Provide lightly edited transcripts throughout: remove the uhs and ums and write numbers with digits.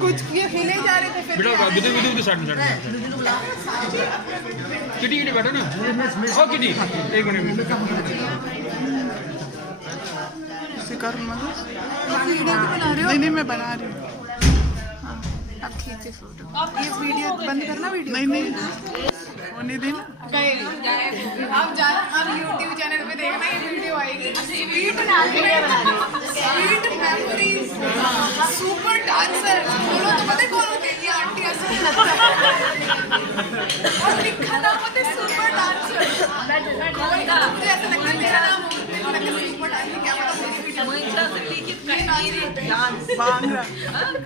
कुछ ये हिले जा रहे थे फिर बेटा विदु विदु के साइड में किटी किटी बैठो ना ओ किटी एक मिनट कर नहीं मैं बना रही हूँ। अब खींचे फोटो। ये वीडियो बंद करना वीडियो नहीं होने देना। आप जाना अब YouTube चैनल पे देखना ये वीडियो आएगी। स्वीट मेमोरीज सुपर डांसर बोलो तो पता है कौन होते हैं ये आंटी असली और लिखा नाम होते सुपर डांसर। मुझे ऐसा लगता है मेरा नाम सुपर डांसर क्या पता भांगड़ा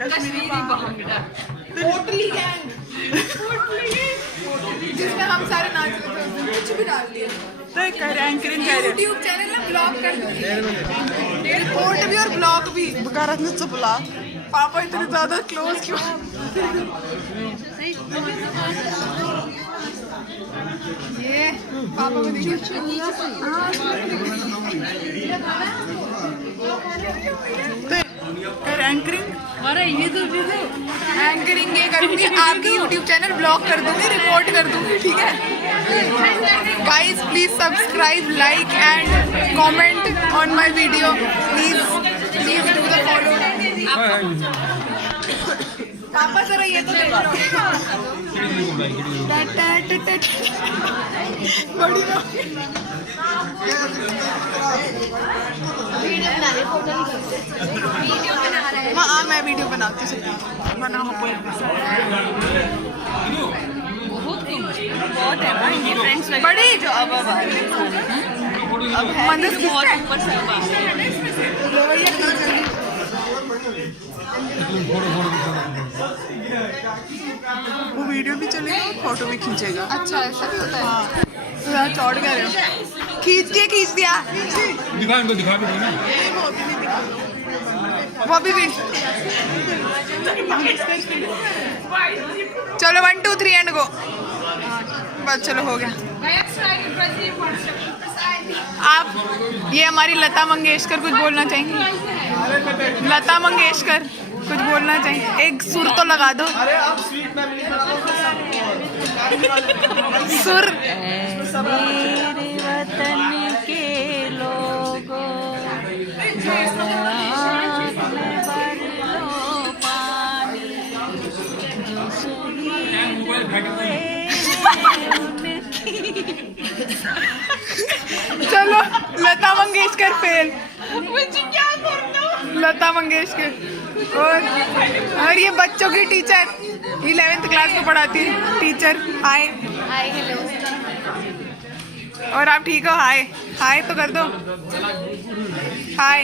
कश्मीरी भांगड़ा पोटली गैंग जिसमें हम सारे नाच रहे थे कुछ भी डाल दिया तो एंकरिंग यूट्यूब चैनल ना ब्लॉग कर दूंगी रिपोर्ट भी और ब्लॉग भी बगारत बुला पापा इतने ज्यादा क्लोज क्यों ये पापा को देखिए एंकरिंग एंकरिंग ये करूँगी आपकी यूट्यूब चैनल ब्लॉक कर दूँगी रिपोर्ट कर दूँगी ठीक है guys please subscribe like and comment on my video please do the follow पापा जरा ये तो बड़ी हाँ मैं वीडियो बनाती हूँ बना बहुत है इनके फ्रेंड्स बड़े जो अब मंदिर बहुत ऊपर से वो वीडियो भी चलेगा फोटो भी खींचेगा अच्छा ऐसा भी होता है हाँ तो यार चौड़ गए खींच दिया दिखा इनको दिखा भी दो ना वो भी चलो 1 2 3 एंड गो बस चलो हो गया आप ये हमारी लता मंगेशकर कुछ बोलना चाहेंगी लता मंगेशकर कुछ बोलना चाहिए एक सुर तो लगा दो सुर मेरे वतन के लोगों चलो लता मंगेशकर फेल क्या लता मंगेशकर और ये बच्चों की टीचर 11th क्लास को पढ़ाती है टीचर हाय हेलो और आप ठीक हो हाय तो कर दो हाय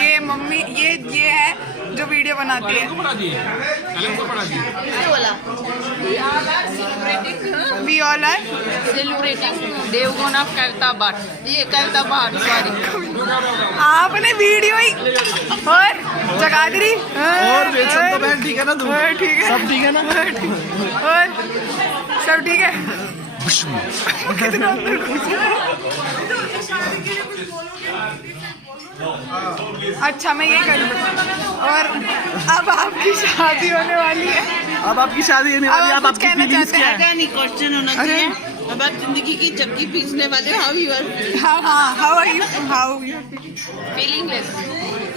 ये मम्मी ये है जो वीडियो बनाती है we all are celebrating Devgan of Khairatabad ये कैरताबाद सॉरी आपने वीडियो ही और जगाधरी और तो बहन ठीक है ना तू ठीक है सब ठीक है ना और सब ठीक है अच्छा मैं ये करूँ और अब आपकी शादी होने वाली है अब आपकी शादी होने वाली है अब आपकी कहना चाहते हैं नहीं क्वेश्चन होना चाहिए अब आप जिंदगी की चक्की पीसने वाले हाउ आर यू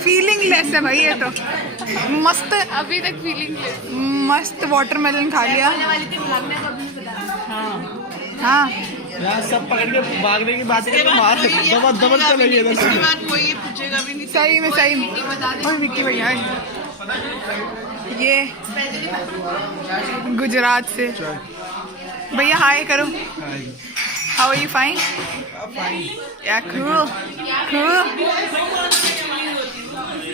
फीलिंगलेस है भाई ये तो मस्त अभी तक मस्त वाटरमेलन खा लिया हाँ यार सब पकड़ के भागने की बात करके मार दबल चलेगी इधर से कोई ये पूछेगा भी नहीं सही में और विक्की भैया ये गुजरात से भैया हाय करो हाउ आर यू फाइन या कूल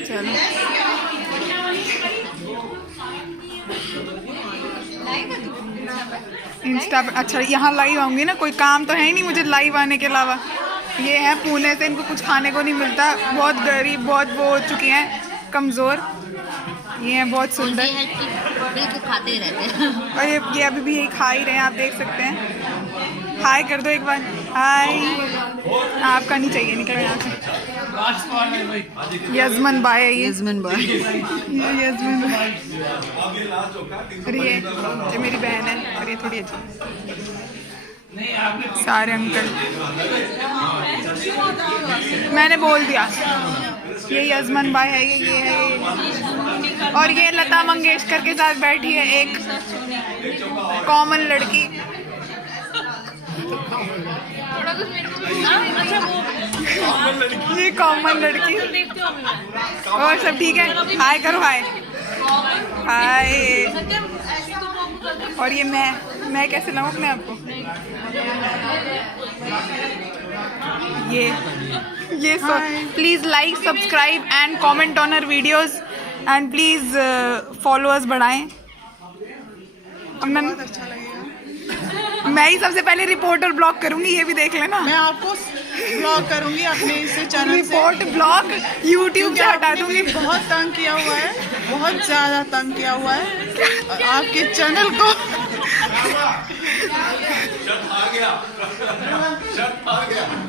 चलो इंस्टा पे अच्छा यहाँ लाइव आऊँगी ना कोई काम तो है ही नहीं मुझे लाइव आने के अलावा ये है पुणे से इनको कुछ खाने को नहीं मिलता बहुत गरीब बहुत वो हो चुकी हैं कमज़ोर ये हैं बहुत सुंदर तो खाते रहते हैं और ये अभी भी यही खा ही रहे हैं आप देख सकते हैं हाय कर दो एक बार हाय आपका नहीं चाहिए निकलो यहाँ से यजमान भाई है ये। यजमान भाई ये यजमान भाई। और ये मेरी बहन है और ये थोड़ी अच्छी। सारे अंकल मैंने बोल दिया। ये यजमान भाई है ये है ये। और ये लता मंगेशकर के साथ बैठी है एक कॉमन लड़की। ये कॉमन लड़की। और सब ठीक है? हाय करो हाय हाय। और ये मैं कैसे लाऊं अपने आप को? ये so please like subscribe and comment on our videos and please followers बढ़ाएं। मैं ही सबसे पहले रिपोर्टर ब्लॉग करूंगी, ये भी देख लेना। मैं आपको ब्लॉग करूंगी अपने इस चैनल से। रिपोर्ट ब्लॉग यूट्यूब से हटा दूंगी। बहुत तंग किया हुआ है, बहुत ज़्यादा तंग किया हुआ है आपके चैनल को।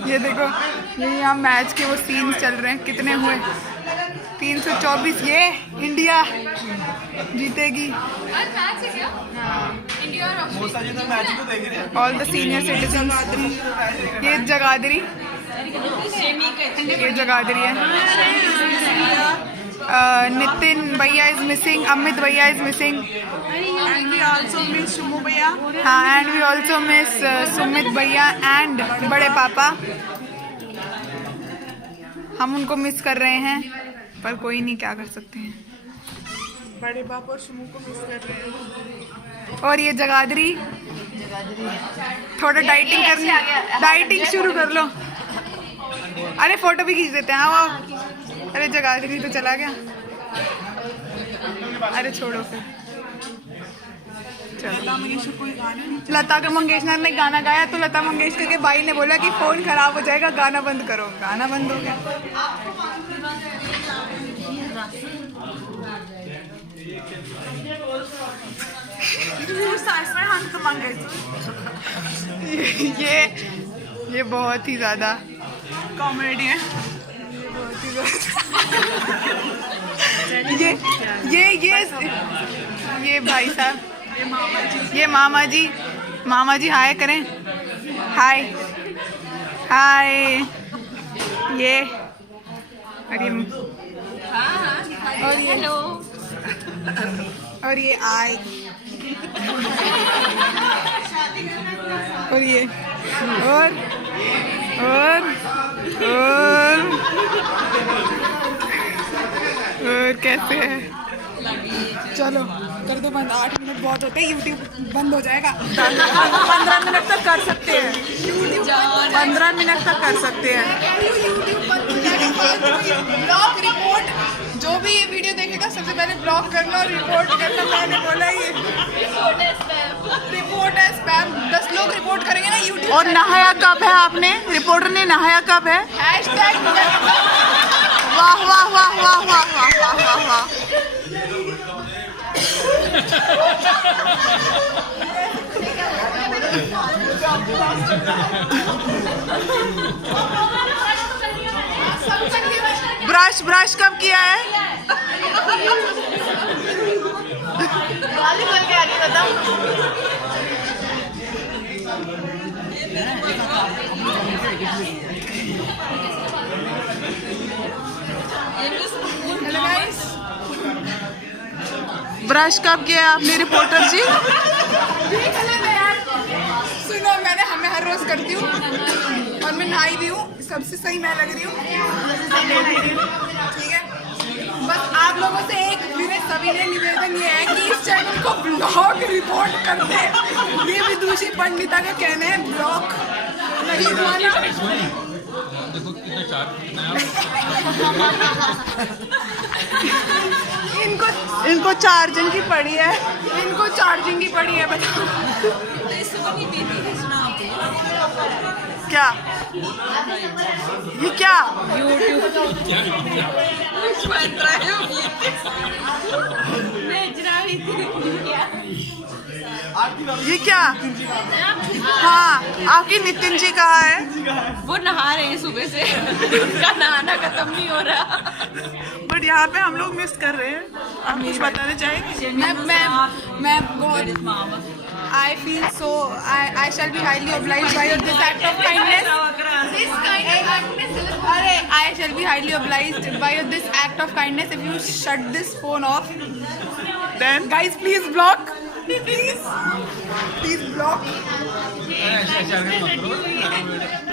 ये देखो ये यहाँ मैच के वो सीन्स चल रहे हैं। कितने हुए? 324। ये इंडिया जीतेगी। All the senior citizen. ये जगाधरी है। नितिन भैया इज मिसिंग, अमित भैया is missing. And we also miss Shumu भैया। हाँ and we also miss Sumit भैया एंड बड़े पापा। हम उनको मिस कर रहे हैं पर कोई नहीं, क्या कर सकते हैं। बड़े बाप और शुमू को मिस कर रहे हैं। और ये जगाधरी थोड़ा डाइटिंग शुरू कर लो। अरे फोटो भी खींच देते हैं। आओ। अरे जगाधरी तो चला गया। अरे छोड़ो फिर। लता मंगेशकर कोई गाने नहीं। लता मंगेशकर ने गाना गाया तो लता मंगेशकर के भाई ने बोला कि फोन खराब हो जाएगा, गाना बंद करो। गाना बंद हो गया। ये बहुत ही ज्यादा कॉमेडी है। ये भाई साहब, ये मामा जी हाय करें। हाय हाय। ये और ये आई। और ये और कैसे है? चलो कर दो बंद। 8 मिनट बहुत होते हैं, यूट्यूब बंद हो जाएगा। 15 मिनट तक कर सकते हैं। 15 मिनट तक कर सकते हैं। ब्लॉग रिपोर्ट जो भी ये वीडियो देखेगा सबसे पहले ब्लॉग करना और रिपोर्ट करना। मैंने बोला ये रिपोर्ट है स्पैम। 10 लोग रिपोर्ट करेंगे ना यूट्यूब। और नहाया कब है आपने? रिपोर्टर ने नहाया कब है? हैशटैग वाह वाह वाह वाह वाह वाह वाह वाह वाह। ब्रश कब किया है? ब्रश कब किया है आपने रिपोर्टर जी? सुनो मैं हर रोज करती हूँ और मैं नहाई भी हूँ। सबसे सही मैं लग रही हूँ। ठीक है, बस आप लोगों से एक सभी ने निवेदन ये है कि इस चैनल को ब्लॉग रिपोर्ट कर दे। ये विदुषी पंडिता का कहना है ब्लॉग नहीं हुआ। इनको चार्जिंग की पड़ी है। इनको चार्जिंग की पड़ी है। बताओ क्या ये क्या ये क्या हाँ आपकी नितिन जी कहाँ है वो नहा रहे हैं सुबह से उनका नहाना खत्म नहीं हो रहा बट यहाँ पे हम लोग मिस कर रहे हैं आप कुछ बताना चाहेंगे मैं बहुत I feel so I shall be highly obliged by this act of kindness. I shall be highly obliged by this act of kindness if you shut this phone off. then Guys, please block. Please block. ऐसा ऐसा मत करो